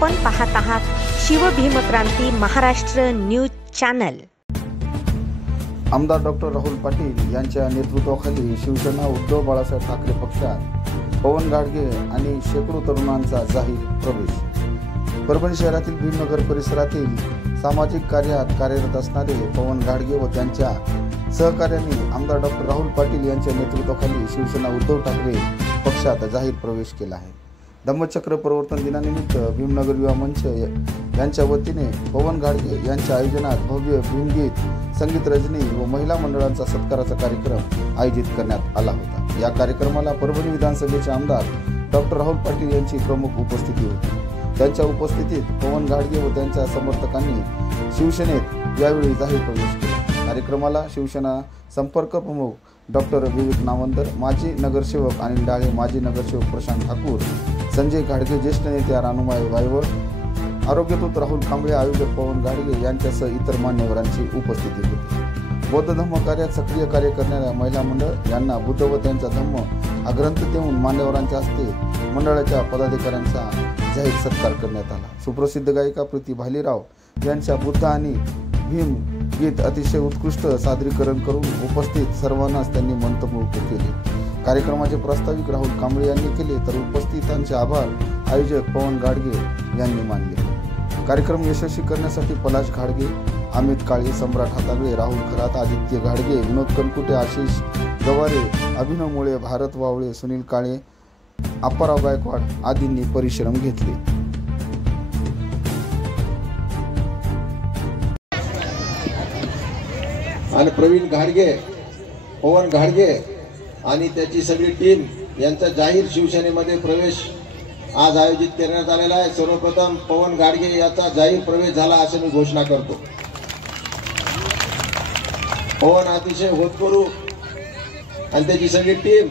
आपण पाहत आहात शिवभीमक्रांती महाराष्ट्र न्यूज चॅनल। आमदार डॉक्टर राहुल पाटील यांच्या नेतृत्वाखाली शिवसेना उद्धव बाळासाहेब ठाकरे पक्षात पवन गाडगे आणि शेकडो तरुणांचा जाहीर प्रवेश। परभणी शहरातील भीमनगर परिसरातील सामाजिक कार्यात कार्यरत असणारे पवन गाडगे व त्यांच्या सहकार्यांनी आमदार डॉक्टर राहुल पाटील यांच्या नेतृत्वाखाली शिवसेना उद्धव ठाकरे पक्षात जाहीर प्रवेश केला आहे। धम्मचक्र प्रवर्तन दिनानिमित्त भीमनगर युवा मंच यांच्या वतीने पवन गाडगे यांच्या आयोजनात भव्य भीमगीत, संगीत रजनी व महिला मंडळांचा सत्काराचा कार्यक्रम आयोजित करण्यात आला होता। या कार्यक्रमाला परभणी विधानसभेचे आमदार डॉक्टर राहुल पाटील यांची प्रमुख उपस्थिती होती। त्यांच्या उपस्थितीत पवन गाडगे व त्यांच्या समर्थकांनी शिवसेनेत यावेळी जाहीर प्रवेश केला। कार्यक्रमाला शिवसेना संपर्क प्रमुख डॉक्टर विवेक नावंदर, माजी नगरसेवक अनिल डाळे, माजी नगरसेवक प्रशांत ठाकूर, संजय गाडगे, ज्येष्ठ नेते रानुमाई वायवळ, आरोग्यदूत राहुल कांबळे, आयोजक पवन गाडगे यांच्यासह इतर मान्यवरांची उपस्थिती होती। बौद्ध धम्म कार्यात सक्रिय कार्य करणाऱ्या महिला मंडळ यांना बुद्ध व त्यांचा धम्म हा ग्रंथ देऊन मान्यवरांच्या हस्ते मंडळाच्या पदाधिकाऱ्यांचा जाहीर सत्कार करण्यात आला। सुप्रसिद्ध गायिका प्रीती भालेराव यांच्या बुद्ध आणि भीम गीत अतिशय उत्कृष्ट सादरीकरण करून उपस्थित सर्वांनाच त्यांनी मंत्रमुग्ध केले। कार्यक्रमाचे प्रास्ताविक राहुल कांबळे यांनी केले तर उपस्थितांचे आभार आयोजक पवन गाडगे यांनी मानले। कार्यक्रम यशस्वी करण्यासाठी पलाश घाडगे, अमित काळे, सम्राट हातागळे, राहुल खरात, आदित्य घाडगे, विनोद कनकुटे, आशिष गवारे, अभिनव मुळे, भारत वावळे, सुनील काळे, अप्पाराव गायकवाड आदींनी परिश्रम घेतले। आणि प्रवीण घाडगे, पवन घाडगे आणि त्याची सगळी टीम यांचा जाहीर शिवसेनेमध्ये प्रवेश आज आयोजित करण्यात आलेला आहे। सर्वप्रथम पवन घाडगे याचा जाहीर प्रवेश झाला असे मी घोषणा करतो। पवन अतिशय होतकरू आणि त्याची सगळी टीम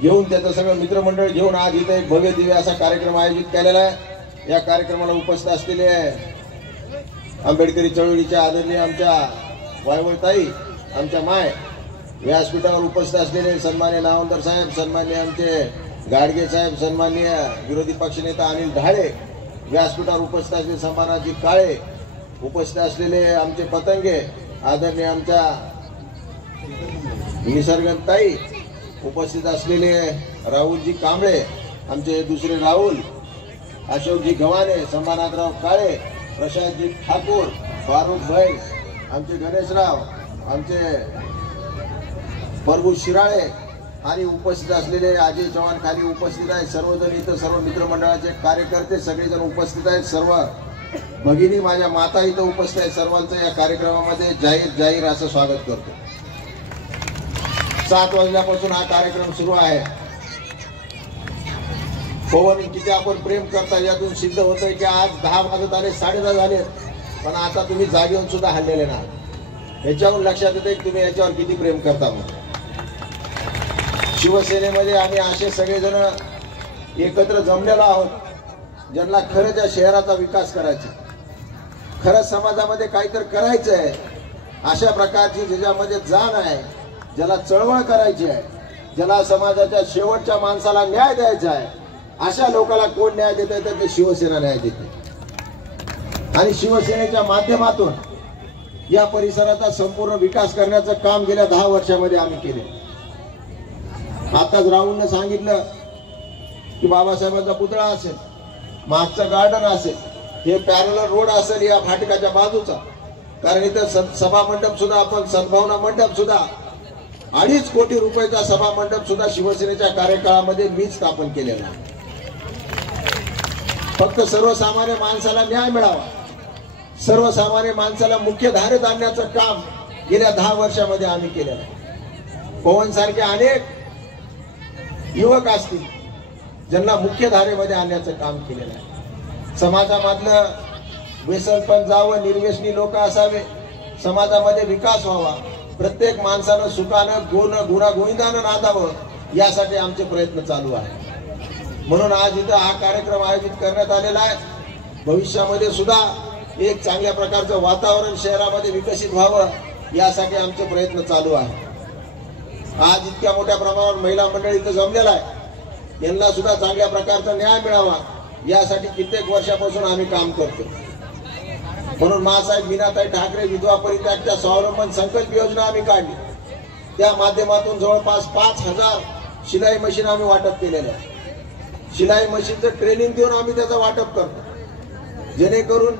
घेऊन, त्याचं सगळं मित्रमंडळ घेऊन आज इथे एक भव्य दिव्य असा कार्यक्रम आयोजित केलेला आहे। या कार्यक्रमाला उपस्थित असलेले आंबेडकरी चळवळीच्या आदरणीय आमच्या वायवळताई, आमच्या माय, व्यासपीठावर उपस्थित असलेले सन्मान्य नावंदर साहेब, सन्मान्य आमचे गाडगे साहेब, सन्मान्य विरोधी पक्षनेता अनिल ढाळे, व्यासपीठावर उपस्थित असलेले समानाजी काळे, उपस्थित असलेले आमचे पतंगे आदरणीय आमच्या निसर्गताई, उपस्थित असलेले राहुलजी कांबळे, आमचे दुसरे राहुल, अशोकजी गव्हाणे, संभानाथराव काळे, प्रशांतजी ठाकूर, फारुख भाई, आमचे गणेशराव, आमचे परभू शिराळे आणि उपस्थित असलेले अजय चव्हाण खाली उपस्थित आहेत। सर्वजण इथं सर्व मित्रमंडळाचे कार्यकर्ते सगळेजण उपस्थित आहेत। सर्व भगिनी, माझ्या माता इथं उपस्थित आहेत। सर्वांचं या कार्यक्रमामध्ये जाहीर असं स्वागत करतो। 7 वाजल्यापासून हा कार्यक्रम सुरू आहे। पवन किती आपण प्रेम करता यातून सिद्ध होतंय की आज 10 वाजत आले, 10:30 झाले, पण आता तुम्ही जागेऊन सुद्धा हल्लेले ना। याच्यावरून लक्षात येते की तुम्ही याच्यावर किती प्रेम करता। शिवसेनेमध्ये आम्ही असे सगळेजण एकत्र जमलेलो आहोत, ज्यांना खरं त्या शहराचा विकास करायचा, खरं समाजामध्ये काहीतरी करायचं आहे, अशा प्रकारची ज्याच्यामध्ये जाण आहे, ज्याला चळवळ करायची आहे, ज्याला समाजाच्या शेवटच्या माणसाला न्याय द्यायचा आहे, अशा लोकांना कोण न्याय देते तर ते शिवसेना न्याय देते। आणि शिवसेनेच्या माध्यमातून या परिसराचा संपूर्ण विकास करण्याचं काम गेल्या 10 वर्षामध्ये आम्ही केले। आताच राहुलने सांगितलं की बाबासाहेबांचा पुतळा असेल, मागचं गार्डन असेल, हे पॅरलल रोड असेल या फाटकाच्या बाजूचा, कारण इथं सभा मंडप सुद्धा, आपण सद्भावना मंडप सुद्धा 2.5 कोटी रुपयाचा सभा मंडप सुद्धा शिवसेनेच्या कार्यकाळामध्ये मीच स्थापन केलेला आहे। फक्त सर्वसामान्य माणसाला न्याय मिळावा, सर्वसामान्य माणसाला मुख्य धारेत आणण्याचं काम गेल्या 10 वर्षामध्ये आम्ही केलेलं आहे। पवन सारखे अनेक युवक असतील ज्यांना मुख्य धारेमध्ये आणण्याचं काम केलेलं आहे। समाजामधलं व्यसन पण जावं, निर्व्यसनी लोक असावे, समाजामध्ये विकास व्हावा, प्रत्येक माणसानं सुखानं गुणागोविंदानं नांदावं, यासाठी आमचे प्रयत्न चालू आहे। म्हणून आज इथं हा कार्यक्रम आयोजित करण्यात आलेला आहे। भविष्यामध्ये सुद्धा एक चांगल्या प्रकारचं वातावरण शहरामध्ये विकसित व्हावं, यासाठी आमचे प्रयत्न चालू आहे। आज इतक्या मोठ्या प्रमाणावर महिला मंडळ इथं जमलेला आहे, यांना सुद्धा चांगल्या प्रकारचा न्याय मिळावा, यासाठी कित्येक वर्षापासून आम्ही काम करतो. म्हणून मासाहेब मीनाताई ठाकरे विधवा परित्यागच्या स्वावलंबन संकल्प योजना आम्ही काढली. त्या माध्यमातून जवळपास 5000 शिलाई मशीन आम्ही वाटप केलेलं आहे. शिलाई मशीनचं ट्रेनिंग देऊन आम्ही त्याचं वाटप करतो, जेणेकरून